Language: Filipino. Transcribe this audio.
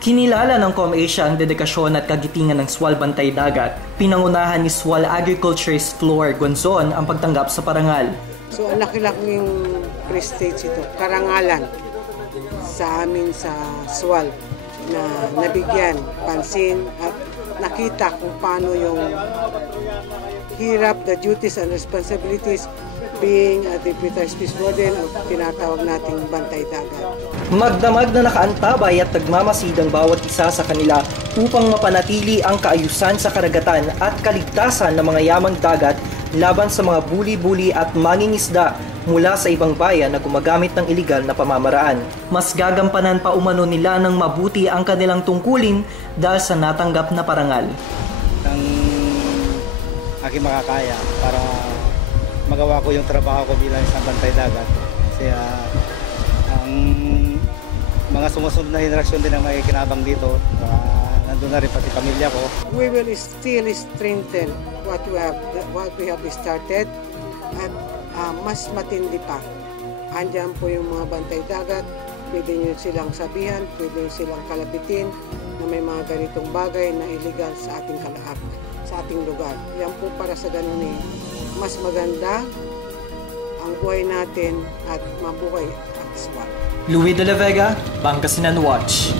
Kinilala ng ComAsia ang dedikasyon at kagitingan ng SWAL Bantay Dagat. Pinangunahan ni SWAL Agriculturist Flor Gonzon ang pagtanggap sa parangal. So ang laki-laking prestige ito, karangalan sa amin sa SWAL na nabigyan pansin at nakita kung paano yung hirap, the duties and responsibilities being a Deputy Peace Warden o tinatawag nating Bantay Dagat. Magdamag na nakaantabay at nagmamasid ang bawat isa sa kanila upang mapanatili ang kaayusan sa karagatan at kaligtasan ng mga yamang dagat laban sa mga buli-buli at mangingisda mula sa ibang bayan na gumagamit ng iligal na pamamaraan. Mas gagampanan pa umano nila ng mabuti ang kanilang tungkulin dahil sa natanggap na parangal. Ang aking makakaya para magawa ko yung trabaho ko bilang isang bantay dagat. Kasi ang mga sumusunod na henerasyon din ang makikinabang dito. Nandun na rin pati pamilya ko. We will still strengthen what we have started at mas matindi pa. Andiyan po yung mga bantay dagat, pwede nyo silang sabihan, pwede nyo silang kalabitin na may mga ganitong bagay na illegal sa ating kalaap, sa ating lugar. Yan po para sa ganun mas maganda ang buhay natin at mabuhay ang SWAL. Louis de la Vega, Pangasinan Watch.